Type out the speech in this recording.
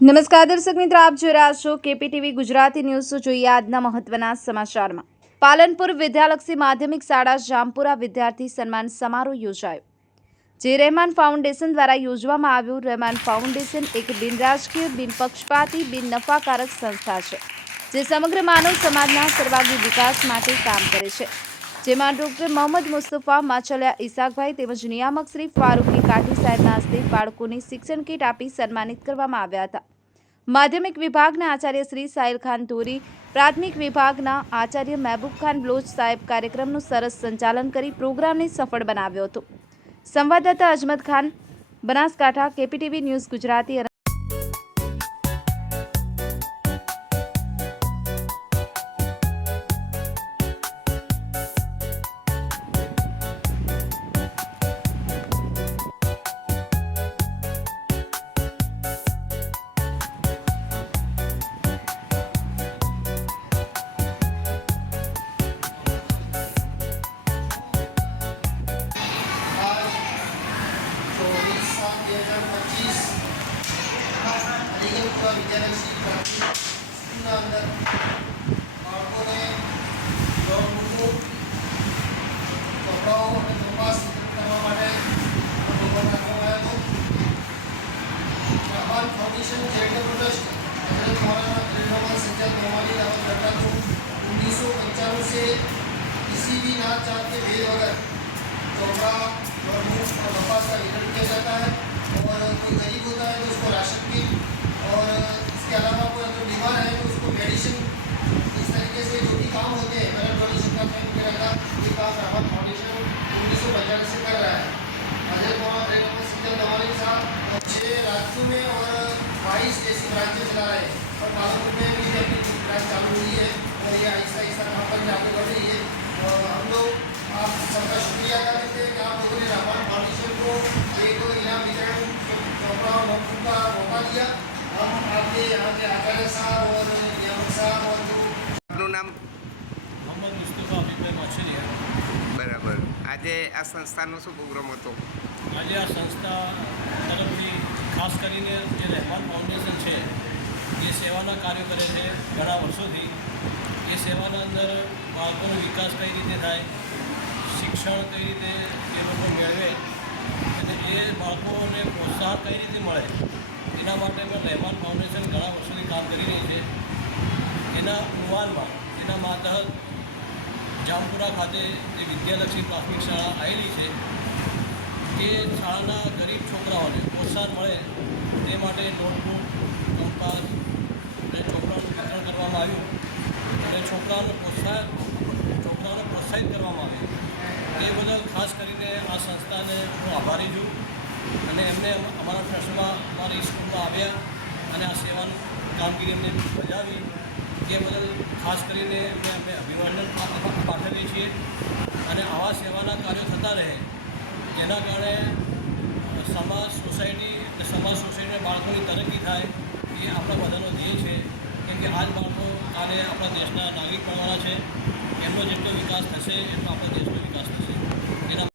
નમસ્કાર દર્શક મિત્રો, આપ જોઈ રહ્યા છો કેપીટીવી ગુજરાતી ન્યૂઝ. જોઈએ આજના મહત્વના સમાચારમાં. પાલનપુર વિદ્યાલક્ષી માધ્યમિક શાળા જામપુરા વિદ્યાર્થી સન્માન સમારોહ યોજાયો. જે રહેમાન ફાઉન્ડેશન દ્વારા યોજવામાં આવ્યું રહેમાન ફાઉન્ડેશન એક બિનરાજકીય, બિનપક્ષપાતી બિન નફાકારક સંસ્થા છે, જે સમગ્ર માનવ સમાજના સર્વાંગી વિકાસ માટે કામ કરે છે. જેમાં ડોક્ટર મોહમ્મદ મુસ્તફા, માછલિયા ઇસાકભાઈ તેમજ નિયામક શ્રી ફારૂકી કાઠી સાહેબના હસ્તે બાળકોને શિક્ષણ કીટ આપી સન્માનિત કરવામાં આવ્યા હતા. માધ્યમિક વિભાગના આચાર્ય શ્રી સાહિલ ખાન ધોરી, પ્રાથમિક વિભાગના આચાર્ય મહેબૂબ ખાન બ્લોચ સાહેબ કાર્યક્રમનું સરસ સંચાલન કરી પ્રોગ્રામને સફળ બનાવ્યો હતો. સંવાદદાતા અજમત ખાન, બનાસકાંઠા, કેપીટીવી ન્યૂઝ ગુજરાતી અહીગમપુરા વિદ્યાનગરસિંહ પ્રાથમિક સ્કૂલના અંદર બાળકોને દોડવું કપડાઓ અને તપાસ કરવા માટે પ્રોગ્રામ રાખવામાં આવ્યો હતો અમાર ફાઉન્ડેશન ચેરિટેબલ ટ્રસ્ટ અને દ્વારા ત્રિનામાં સંચાર કરવાની રાહત ઘટના તો ઓગણીસો પંચાણું સે किसी भी नाच जात के भेद वगैरह चोपड़ा और मूस और कपास का वितरण किया जाता है और कोई गरीब होता है तो उसको राशन की बाईस जैसी ब्रांचें चला रहे हैं और पालनपुर में भी अपनी ब्रांच चालू हुई है और ये आहिस्ता आहिस्ता वहाँ पर भी आगे बढ़ रही है और हम लोग आप सबका शुक्रिया अदा करते हैं कि आप लोगों ने रहमान फाउंडेशन को एक इनाम वितरण चौपड़ा और नोटबुक का मौका दिया हम आपके यहाँ के आचार्य साहब और नियामक साहब और जो આપનું નામ મોહમ્મદ મુસ્તફા અમીરભાઈ માછલિયા બરાબર આજે આ સંસ્થાનો શું પ્રોગ્રામ હતો આજે આ સંસ્થા તરફથી ખાસ કરીને જે રહેમાન ફાઉન્ડેશન છે, એ સેવાના કાર્યો કરે છે ઘણા વર્ષોથી એ સેવાના અંદર બાળકોનો વિકાસ કઈ રીતે થાય, શિક્ષણ કઈ રીતે એ લોકો મેળવે અને એ બાળકોને પ્રોત્સાહન કઈ રીતે મળે, એના માટે પણ રહેમાન ફાઉન્ડેશન ઘણા વર્ષોથી કામ કરી રહી છે. એના અનુવારમાં એના માતહત જામપુરા ખાતે જે વિદ્યાલક્ષી પ્રાથમિક શાળા આવેલી છે, એ શાળાના ગરીબ છોકરાઓને પ્રોત્સાહન મળે તે માટે નોટબુક કંપાસ અને છોકરાઓનું વિતરણ કરવામાં આવ્યું. અને છોકરાઓને પ્રોત્સાહન, છોકરાઓને પ્રોત્સાહિત કરવામાં આવ્યું. તે બદલ ખાસ કરીને આ સંસ્થાને હું આભારી છું અને એમને અમારા ટ્રસ્ટમાં, અમારી સ્કૂલમાં આવ્યા અને આ સેવાનું કામગીરી એમને બજાવી. તે બદલ ખાસ કરીને અમે અમે પા- પાઠવીએ છીએ. અને આવા સેવાના કાર્યો થતા રહે. એના કારણે સમાજ સોસાયટી સમાજ સોસાયટીના બાળકોની તરક્કી થાય એ આપણા બધાનો ધ્યેય છે. કેમ કે આ જ બાળકો કાલે આપણા દેશના નાગરિક બનવાના છે. એમનો જેટલો વિકાસ થશે એટલો આપણા દેશ